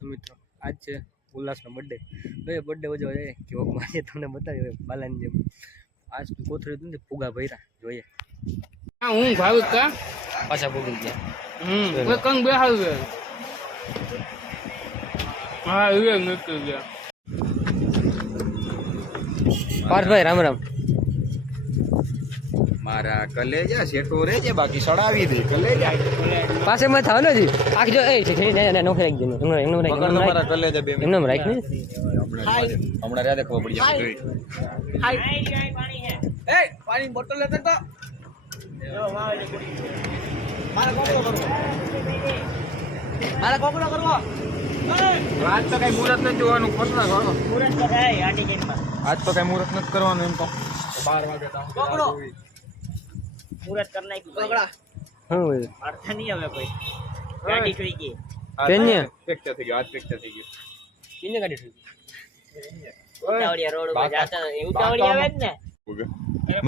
તો મિત્રો આજ છે ઉલ્લાસનો બર્થડે. હવે બર્થડે ઉજવવા જાય કેવો મારે તમને બતાવ્યો બાલાની જેમ આજ કોથળી નથી ફુગા ભર્યા જોઈએ. હા હું ભાવિક કા પાછા ભૂગી ગયા. કોઈ કંગ બેહાવ ગયા. હા એ નીકળી ગયા. પાર્થભાઈ રામ રામ. મારા કલેજા શેઠો રે છે બાકી સડાવી દે કલેજા પાસે માં થાવ ને જી આખ જો એ છે ને નોખે રાખી દે એમનો મારા કલેજા બે એમનો રાખ ને હમણાં રાતે ખબર પડી જશે પાણી હે એ પાણી બોટલ લેતે તો મારા કોકડો કરવો આજ તો કઈ મુહૂર્ત નથી જોવાનું ખોટલા કરો મુહૂર્ત તો થાય આટી ગેમમાં આજ તો કઈ મુહૂર્ત નથી કરવાનું એમ તો 12 વાગે કોકડો મુહૂર્ત કર નાખ્યું કોકડા હા ભાઈ અર્થ નહીં આવે કોઈ ગાડી થઈ ગઈ કેન્ય ફ્રેક્ચર થઈ ગયો આજ ફ્રેક્ચર થઈ ગયો કેન્ય ગાડી થઈ ઉતાવળિયા રોડ ઉપર જાતા ઉતાવળિયા આવે જ ને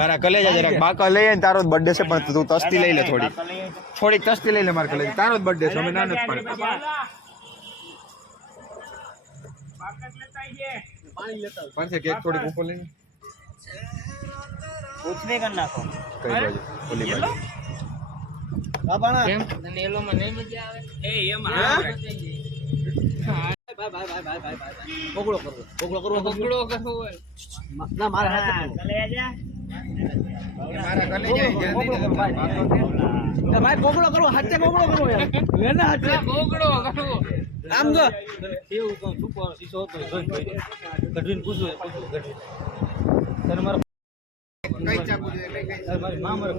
મારા કલેજા જરાક બાકા લઈ ને તારો જ બર્થડે છે પણ તું તસ્તી લઈ લે થોડીક તસ્તી લઈ લે મારા કલેજા તારો જ બર્થડે છે અમે ના નથી પાણી લેતા પાંચે કેક થોડીક ઉપર લઈને ઉછને કર નાખો કઈ બાજુ ઓલી બાજુ બાબાણા કેમ તને એલો માં નહીં મજા આવે એ એમાં ભાઈ કોકડો કરવો ના મારા હાથે કલેજા મારા કલેજા ભાઈ કોકડો કરવો હાથે કોકડો કરવો યાર લેના હાથે કોકડો કરવો આમ જો એવું કોણ સુપર સીસો હતો જોઈ ગઢવીન પૂછો ગઢવીન તને મારો કઈ ચાકુ દે કઈ મારી માં મારે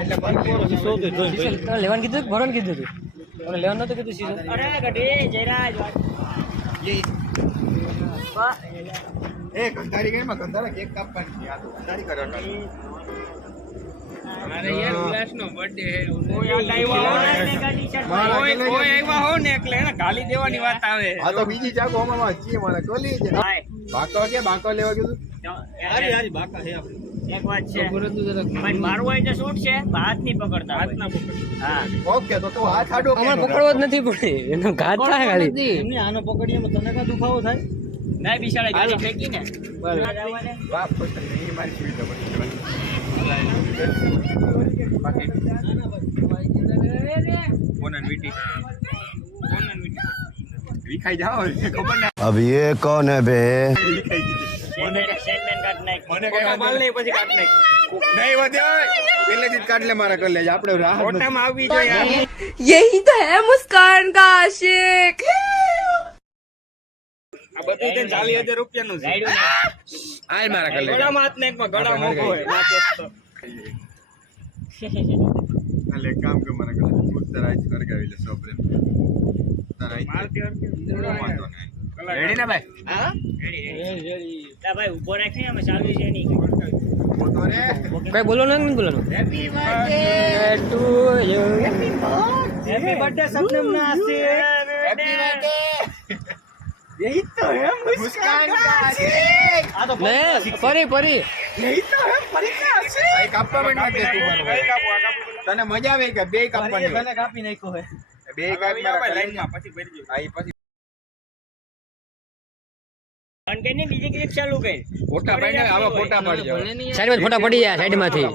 એટલે બંધ સીસો હતો જોઈ લેવાનું કીધું ભરવાનું કીધું તું ઓને લેવાનું નતું કીધું સીધું અરે ગઢવી જયરાજ એ ગંધારી ગઈ માં ગંધારા કેક કાપવાની છે આ તો ગંધારી કરવાનો અરે યાર ઉલ્લાસનો બર્થડે હે કોઈ આવ્યા હો ને એટલે એને ગાલી દેવાની વાત આવે આ તો બીજી ચાકુ અમારમાં છીએ મારા કોલી છે બાકો કે બાકો લેવા કીધું હારી બાકા હે આપણે એક વાત છે ભાઈ મારું હોય તો શૂટ છે હાથ નહીં પકડતા હાથ ના પકડ હા ઓકે તો તું હાથ આડો અમારે પકડવો જ નથી પડી એનો ઘાત થાય ખાલી એમને આનો પકડીએ તને કા દુખાવો થાય ના બિચારા ગાડી ફેંકી ને વાહ પછી મારી સુઈ તો બાકી કોનન વીટી વિખાઈ જાઓ ખબર ના अब ये कौन है बे વિખાઈ ગઈ મને સેગમેન્ટ કાટ નાખ મને કઈ બાલ નહીં પછી કાટ નાખ નહીં વધે પહેલેથી જ કાઢ લે મારા કર લે આપણે રાહત ફોટામાં આવી જોઈએ यही तो है मुस्कान का आशिक આ બધું તે 40,000 રૂપિયાનું છે આય મારા કર લે ગળામાં હાથ નાખ ગળા મોકો હોય ના તો અલે કામ કે મને કર ઉત્તર આઈ કરગાવી લે સોપરે તારાઈ રેડી ને ભાઈ હા રેડી તા ભાઈ ઉભો રાખ ને અમે ચાલવી છે ની ફોટો રે કઈ બોલો ને નહીં બોલવાનું happy birthday to you happy birthday Sapnam ના આશિક હેપી બર્થડે यही तो है મુસ્કાન કા આશિક આ તો ને પરી પરી यही तो है પરીક્ષા આશિક ભાઈ કાપવા માંડ દે તું તને મજા આવે કે બે કાપવાની મને કાપી નાખ્યો હે બે કાપ મારા લાઈનમાં પછી ભરી દે આઈ પછી અન કે ની બીજી ક્લિપ ચાલુ કરી ફોટા પાડી આવા ફોટા પાડી જાવ સાઈડમાં ફોટા પડી જાય સાઈડમાંથી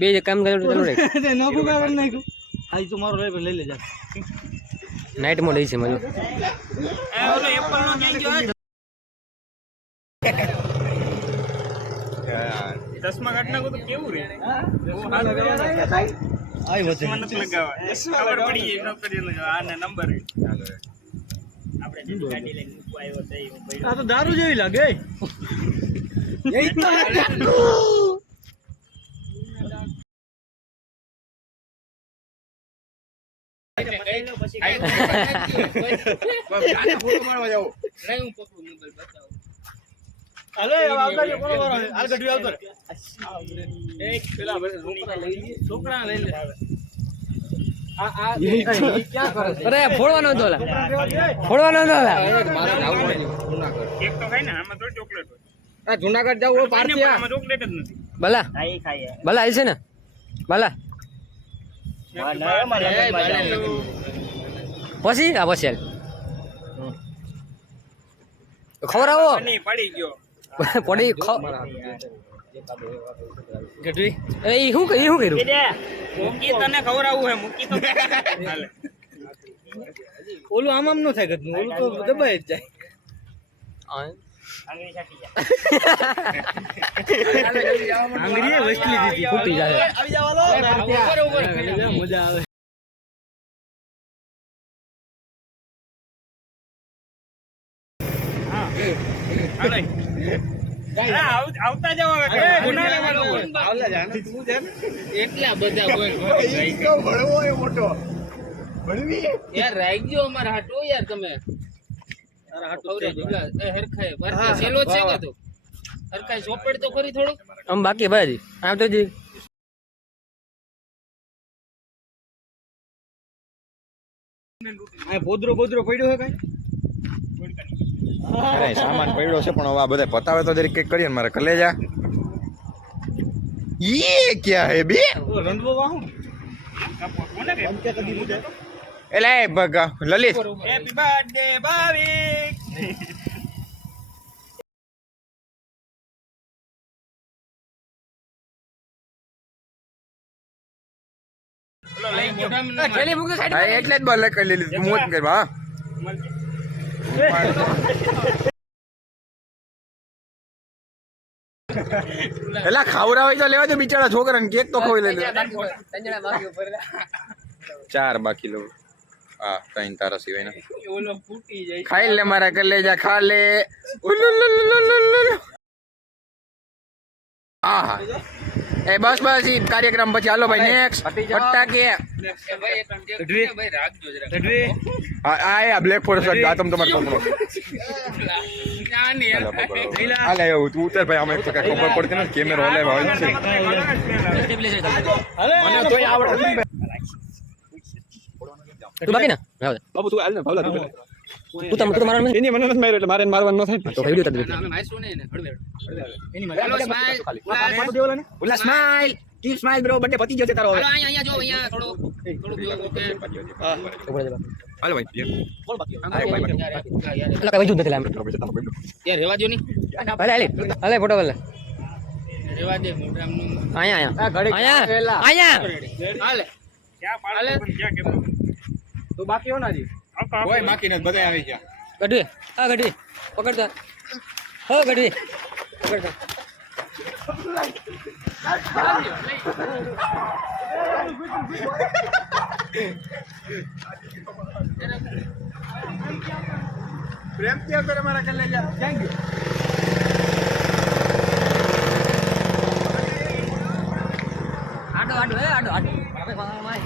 બે કામ ચાલુ રહે તે ન ભૂગા કરી નાખ્યું આઈ તો મારો લઈ લે જા નાઈટ મોડ છે મજો એ ઓલો એપલ નો ક્યાં ગયો ચશ્મા કાઢ નાખો તો કેવું રે આઈ વચ્ચે મને લગાવા ખબર પડી ગઈ ન કરી લગાવા આને નંબર આપણે જે ગાડી લઈને મૂકવા આવ્યો તો આ તો દારૂ જેવી લાગે એ તો ફોટો મારવા જાવ અલે આવતા જો કોનો વારો હાલ ગઢવી આવતો એક પેલા છોકરા લઈ લે આ ક્યાં કરે છે અરે ફોડવાનો હતો ઓલા ફોડવાનો હતો ઓલા કેક તો ખાય ને આમાં તો ચોકલેટ હોય આ જુનાગઢ જાવ પાર્થિયા આમાં ચોકલેટ જ નથી ભલા ખાઈ ખાય ભલા આવી છે ને ભલા પછી આ પછી ખવડાવો નહીં પડી ગયો પડી ગઢવી એ શું કર્યું મૂકી તને ખવડાવવું હે મૂકી તો હાલે ઓલું આમ ન થાય ગદનું ઓલું તો દબાઈ જ જાય આંગળી છાટી જાય આંગળીએ વસલી દીધી ફૂટી જાય મજા આવે હાલે આવતા જાવ હવે ગુના લેવાનો એટલા બધા યાર રાઈ ગયો અમારા હાટો યાર તમે હરખાય બાર સેલો છે કે તો હરખાય સોપડ તો ખરી થોડું આમ બાકી ભાઈ આમ તો જી આ પોદરો પડ્યો હે કઈ અરે સામાન પડ્યો છે પણ હવે આ બધા પતાવે તો જરીક કંઈક કરીએ ને મારા કલેજા યે ક્યાં હે બે રંડવો વાહું કોને કે એલા એ બગા લલિત હેપી બર્થડે ભાવિક થેલી મૂકી સાઈડ હા એટલે જ બોલે કરી લીધું મોજ કર હા એલા ખાવરાવાય તો લેવા દે બિચારા છોકરાને કેક તો ખોઈ લે ચાર બાકી લો હા ત્રણ તારા સિવાય ઓલો ફૂટી જાય ખાઈ લે મારા કલેજા ખા લે ઉલુલુલુલુલુલુ. આહા એ બસ બસ ઈ કાર્યક્રમ પછી હાલો ભાઈ નેક્સ્ટ ફટાકે ભાઈ રાખજો જરા આ બ્લેક ફોરેસ્ટ ગાતમ તમારો છોકરો નાની હાલે એવું તું ઉતર ભાઈ અમે તો કઈ ખબર પડતી નથી કેમેરો હલે ભાઈ છે મને તોય આવડે તું બાકી ના બાબુ તું હાલ ને ભાવલા તું તું મારવાનું નથી? એની મને નથી માર્યો એટલે મારે મારવાનું ન થાય તો વિડિયો તારી અમે મારશું ને હળવે ઓલા સ્માઈલ કી સ્માઈલ બ્રો બર્થડે પતી ગયો છે તારો હવે હાલો અહીંયા જો અહીંયા થોડું ઓકે હાલો ભાઈ કોણ બાકી અલા કઈ વજુ નથી લામ યાર રેવા દો ની હાલે ફોટો ભલે રેવા દે મોઢામનું અહીંયા હાલે ક્યાં પાડે ક્યાં કે તો બાકી હોના જી કોઈ બાકી નથી બધા આવી ગયા ગઢવી આ ગઢવી પકડતા હો ગઢવી પકડતા પ્રેમથી આવતો મારા કલેજા થેન્ક યુ આડો હે આડો આપણે માય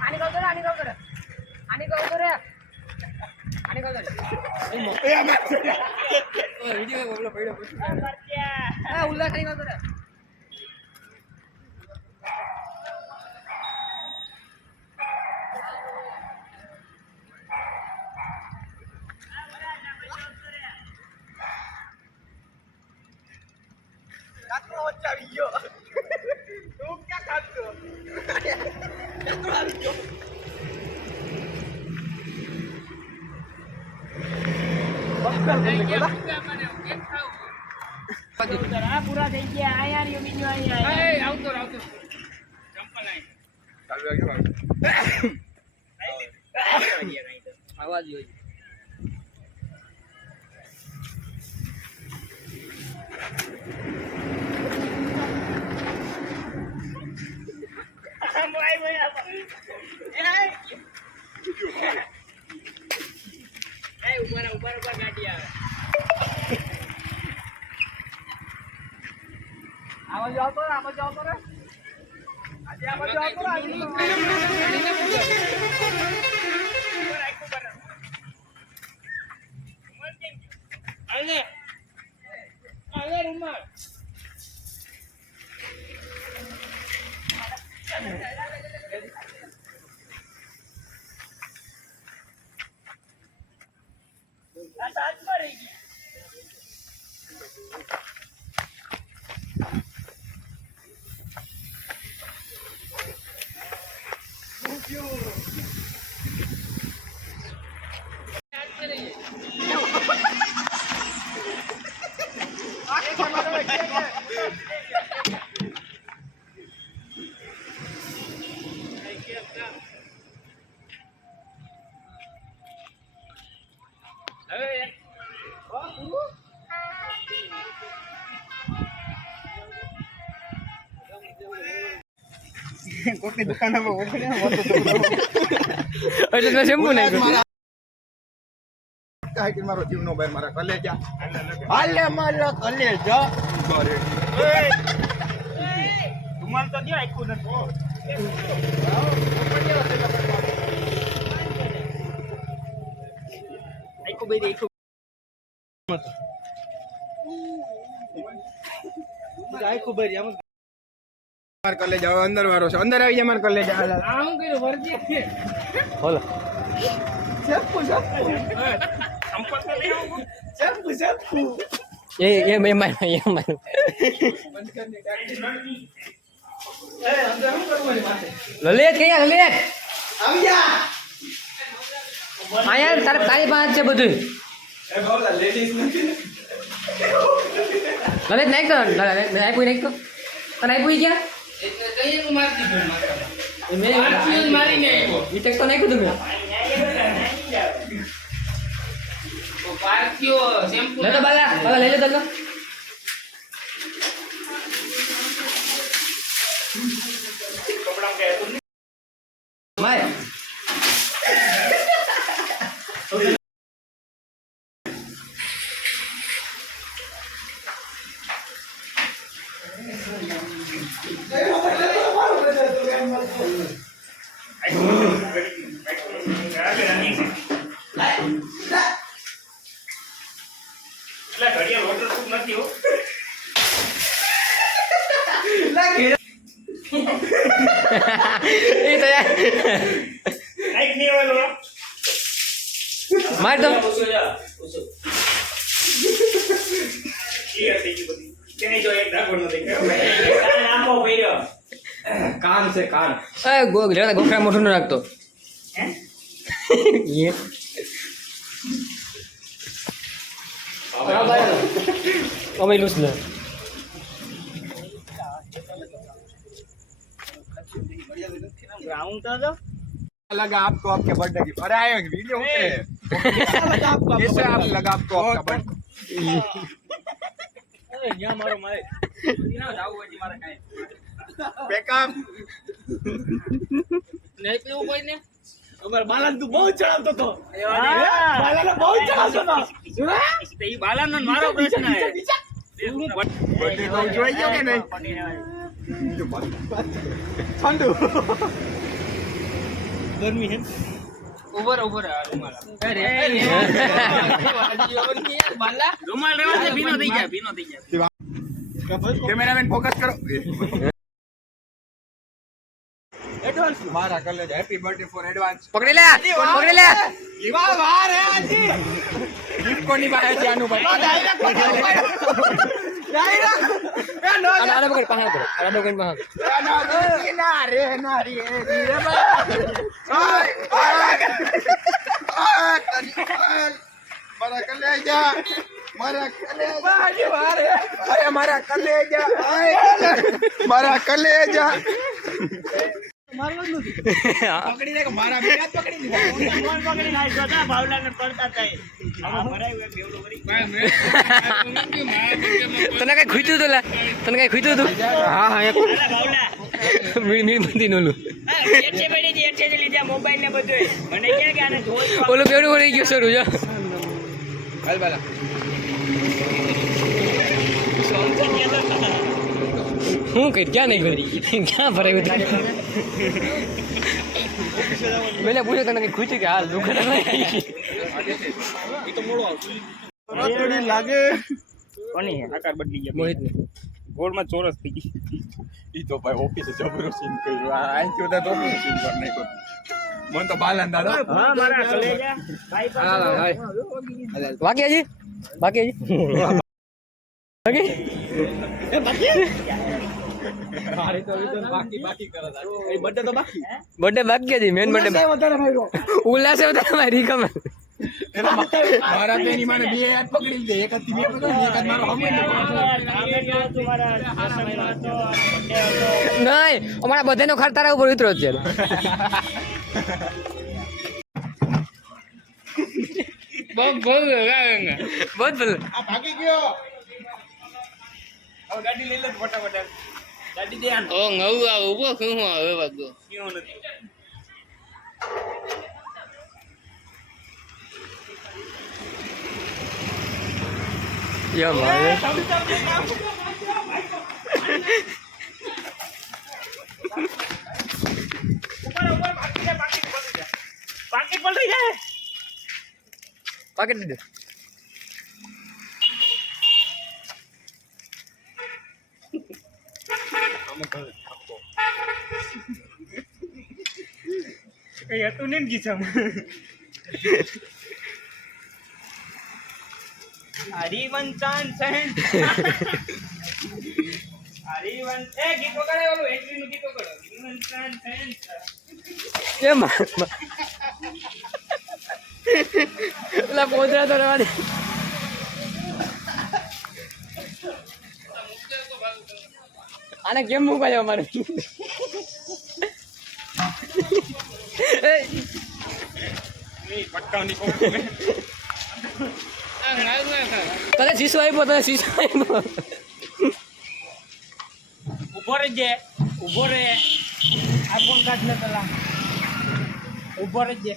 આની કહો કરે આની કહો કરે વિડિયો બોલો પડ્યો આ ઉલ્લા ખાઈ ગયો કરે પૂરા થઈ ગયા આયા રહ્યો બીજો આયા આવતો ચંપલ આઈ ચાલુ રાખજો આવાજ હોય ઉપર ગાડી આવે આવાજ આવતો રે આજે આવાજ આવતો રે રૂમાલ કોકની દુકાનમાં એટલે શેમ્પુ નાખ્યું કાંઈ મારો જીવનો ભાઈ મારા કલેજા હાલે મારા કલેજા ધુમાલ તો દે આખું નથી આખું બે આખું આખું બે આમ માર કલેજા હવે અંદર વાળો છે અંદર આવી જાય માર કલેજા આ હું કર્યું વર્જી બોલો એ મેં લલિત કયા લલિત આવી જા આયા તારે તારી પાસે છે બધું એ બોલા લેડીઝ નથી લલિત નાખ તો આપ્યું નાખ તો અને આપ્યું ક્યાં એટલે કઈ નું મારતી ગયો મેં મારતી મારીને આવ્યો વિટેક તો નાખ્યું તમે તો પાર્કિયો શેમ્પુ લે તો બાલા બાલા લઈ લે તો માય ઘડિયાળ વોટરપ્રૂફ નથી હો એ તો યાર લાઈક નહીં વાલો માર તો ક્યાંય જો એક ડાઘો નથી કાન આંબો ભર્યો કાન છે કાન એ ગોખરા મોઢું ન રાખતો હે ये અમે લૂસ ને ग्राउंड था लगा आपको आपके बर्थडे की अरे आए वीडियो है कैसे आप लगा आपको आपका बर्थडे यहाँ मारो मारे ना जाओ जी मारा काहे बैकअप નહીં પીવું કોઈ ને અમાર બાલાન તું બહુ ચડાવતો તો બાલાને બહુ ચડાવતો તો એ બાલાનો મારો પ્રશ્ન હે बर्थडे तो જોઈ ગયો કે નહીં ઠંડુ गर्मी है ઉભર ઉભર રૂમાલ અરે બાલા રૂમાલ રેવા દે ભીનો થઈ ગયા कैमरामैन फोकस करो एडवांस मारा कर ले हैप्पी बर्थडे फॉर एडवांस પકડી લે वाह वाह रे आजी गिफ्ट को नहीं पाया जानू भाई डायरेक्ट ए नो આને પકડ પાસે પકડ આને પકડ પાસે ना रे धीरे मारा कलेजा मारा कलेजा मारा कलेजा पकड़ी ने मारा बिना पकड़ी नहीं કોણ પકડી નાખ્યો હતા ભાવલાને પડતા થાય આમાં મરાયું એક બેવડો કરી તને કઈ ખૂટ્યું તું લા તને કઈ ખૂટ્યું તું હા હા એક અરે ભાવલા મીણબત્તી નોલું એઠે પડી જી એઠે જ લીધા મોબાઈલ ને બધું મને કે આને ધોઈ ઓલું કેવડું પડી ગયું સરું જો हाल बाला હું કઈ ક્યાં નહીં કરી ક્યાં ભરાયું તું મેં પૂછ્યું તને કઈ ખૂટ્યું કે હાલ દુકાન થોડી લાગે કોની આકાર બદલી ગયા મોહિત ને ગોળમાં ચોરસ થઈ ગઈ ઈ તો ભાઈ ઓફિસે જબરો સીન કર્યો આ આઈ તો તો સીન કર નાખ્યો મન તો બાલન દાદા હા મારા કલેજા ભાઈ બાકી હજી બાકી બર્થડે બાકી હતી મેન બર્થડે ઉલ્લાસે વધારે મારી ખબર મારા તો એની માને બે હાથ પકડી લીધે એક હાથથી બે પકડ્યો ને એક હાથ મારો હમે નહીં અમારા બધાનો ખર્ચ તારા ઉપર ઉતરો છે બહુ ભલ બહુ ભલે આ ભાગી ગયો હવે ગાડી લઈ લે ફટાફટ ગાડી દે આને ઓ ngau આ ઉભો શું હવે વાગો કેવું નથી યો મારે પાકીટ પલટી જાય પાકેટ દે કઈ હતું નહીં ને ગીચામાં હરિવન ચાંદ સહેન હરિવન એ ગીત વગાડે ઓલું એન્ટ્રી નું ગીત વગાડો હરિવન ચાંદ સહેન એમ પેલા પોતરા તો રહેવા દે આને કેમ મુકાયો અમારે પટકાવની કોક આ ngau ના તને શીશો આપ્યો ઉભો રહેજે ઉભો રહે આ ફોન કાઢ લે પેલા ઉભો રહેજે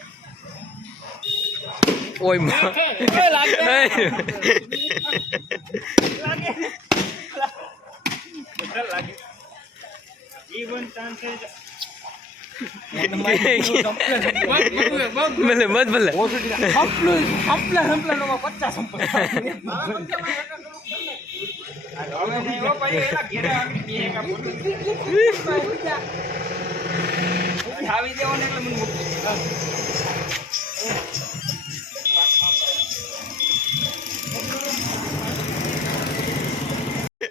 ઓય માં લાગે બધા લાગે જીવન ચાંદ છે ભલે મત ભલે આવી દેવાને એટલે મને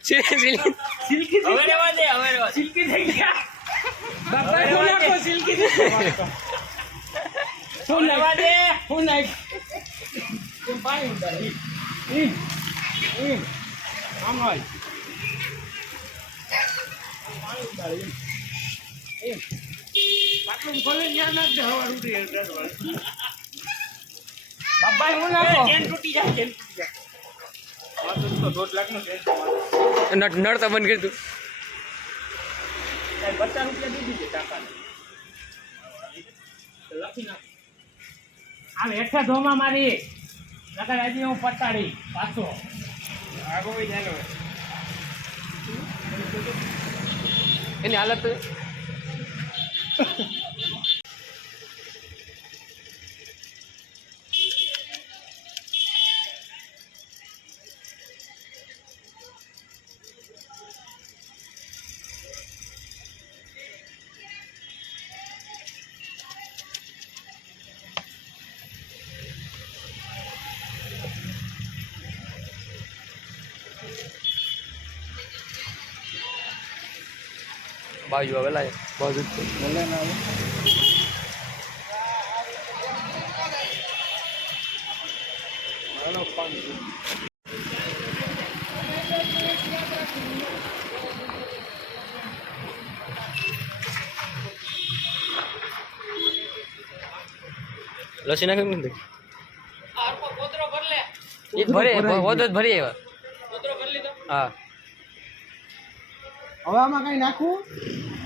સિલ્કી હવે રહેવા દે હવે રહેવા સિલ્કી થઈ ગયા બાપા નાખો સિલ્કી હું રહેવા દે હું નાખ પાણી ઉડાડી આમ હોય પાણી ઉડાડી પાટલું ખોલે ત્યાં નાખ દે હવા ઉડી બાપા હું નાખો ચેન તૂટી જાય ચેન તૂટી જાય આ તો 2.5 લાખ નો ચેન નળ તો બંધ કરી તું 50 રૂપિયા દીધી છે કાકા લખી નાખ આમ હેઠા ધોમાં મારી નકર હજી હું પટાડી પાછો આગો વઈ જાય એની હાલત બાજુ આવેલા બાજુ લસી નાખી નથી આરકો પોતરો ભર લે એ ભરે વધુ ભરી આવ્યા પોતરો ભર લીધો હા હવે આમાં કઈ નાખવું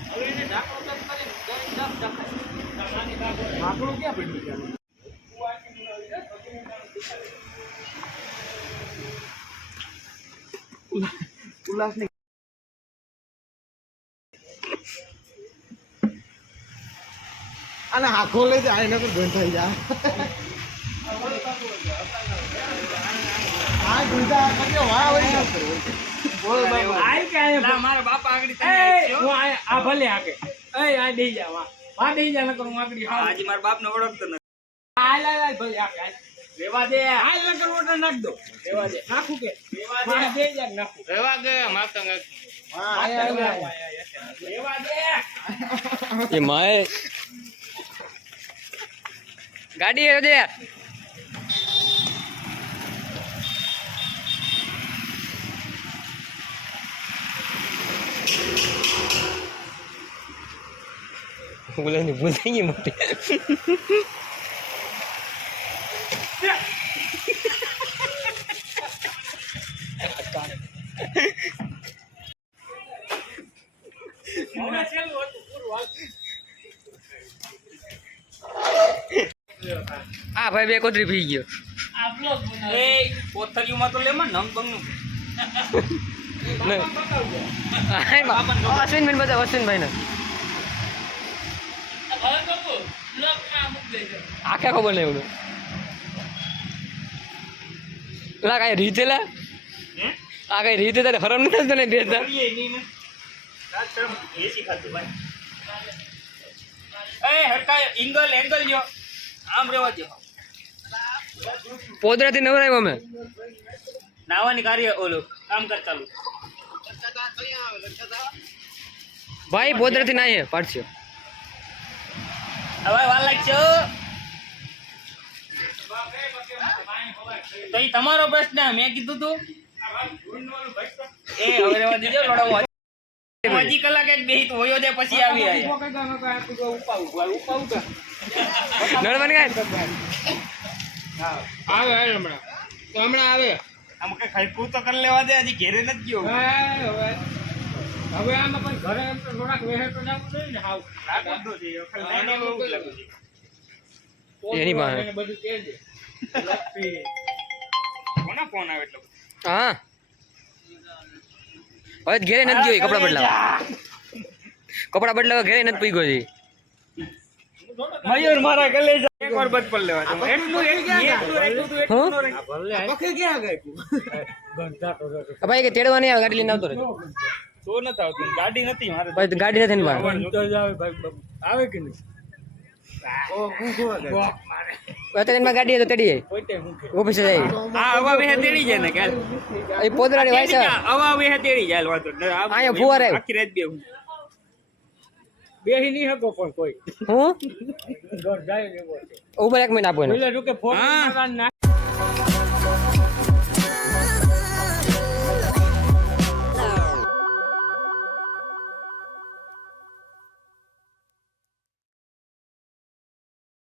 હવે એને ઢાંકણું બંધ કરી દસ ઢાંકણું ક્યાં પડ્યું છે ઉલ્લાસની અને આખો લઈ જાય એને તો બંધ થઈ જાય આ ગુંજા કર્યો વાહ વળી બોલ બાબા આઈ કે આયા મારા બાપા આગળી તને હું આ ભલે આકે એ આ દઈ જા વા દઈ જા નકર હું આગળી હા આજે મારા બાપને ઓળખતો નથી આ લા ભલે આકે રેવા દે આ નકર ઓર્ડર નાખ દો રેવા દે નાખું કે રેવા દે જા નાખું રેવા ગયા માતા એ માય ગાડી હે દે બોલે ભૂલ થઈ ગઈ મોટી હા ભાઈ બે કોતરી પી ગયો એ કોથળીઓમાં તો લેમાં નંગ બંગનું અશ્વિનભાઈ બધા અશ્વિનભાઈ ને આખા ખબર નહીં એવડું લા કઈ રીતે લા આ કઈ રીતે તારે હરમ નથી તને દેતા એસી ખાતું ભાઈ એ હરકા એંગલ જો આમ રેવા દો પોદરાથી નવરાયો અમે નાવાની કાર્ય ઓલો કામ કર ચાલુ ભાઈ પોદરાથી ના પાડશે હવે વાર લાગશે તો ઈ તમારો પ્રશ્ન મેં કીધું તું એ હવે રેવા દીજો લોડાવું હજી કલાક એક બેહી તો હોયો દે પછી આવી આય નળવાની કાય આવે હમણાં તો હમણાં આવે આમ કઈ ખડકું તો કરી લેવા દે હજી ઘેરે નથી ગયો હવે આમાં પણ ઘરે એમ તો થોડાક વેહે તો નાખવું જોઈએ ને હાવ લાગતો છે ખાલી નાનો બહુ લાગુ છે એની પાસે. એને બધું કહી દે કોના ફોન આવે એટલે હા હવે ઘેરે નથી ગયો કપડા બદલાવા ઘેરે નથી પીગો છે મયુર મારા ગલે એક વાર બચ પર લેવા દો હું પખે ક્યાં ગઈ ભાઈ કે તેડવા નહીં આવે ગાડી લઈને આવતો રહે તો નથી આવતું ગાડી નથી મારે ભાઈ તો ગાડી નથી ને મારે આવે કે નહીં અત્યારે એમાં ગાડી હોય તો તેડી જાય ઓફિસે જાય હા હવા વેહે તેડી જાય ને કાલ એ પોદરાની વાય છે હવા વેહે તેડી જાય વાતો અહીંયા ફુવારે આવ્યું. આખી રાત બેહું બેહી નહીં શકો પણ કોઈ હું ઘર જાય ને એવો છે ઉપર 1 મિનિટ આપો એને પેલા જો કે ફોન હા. કરવાના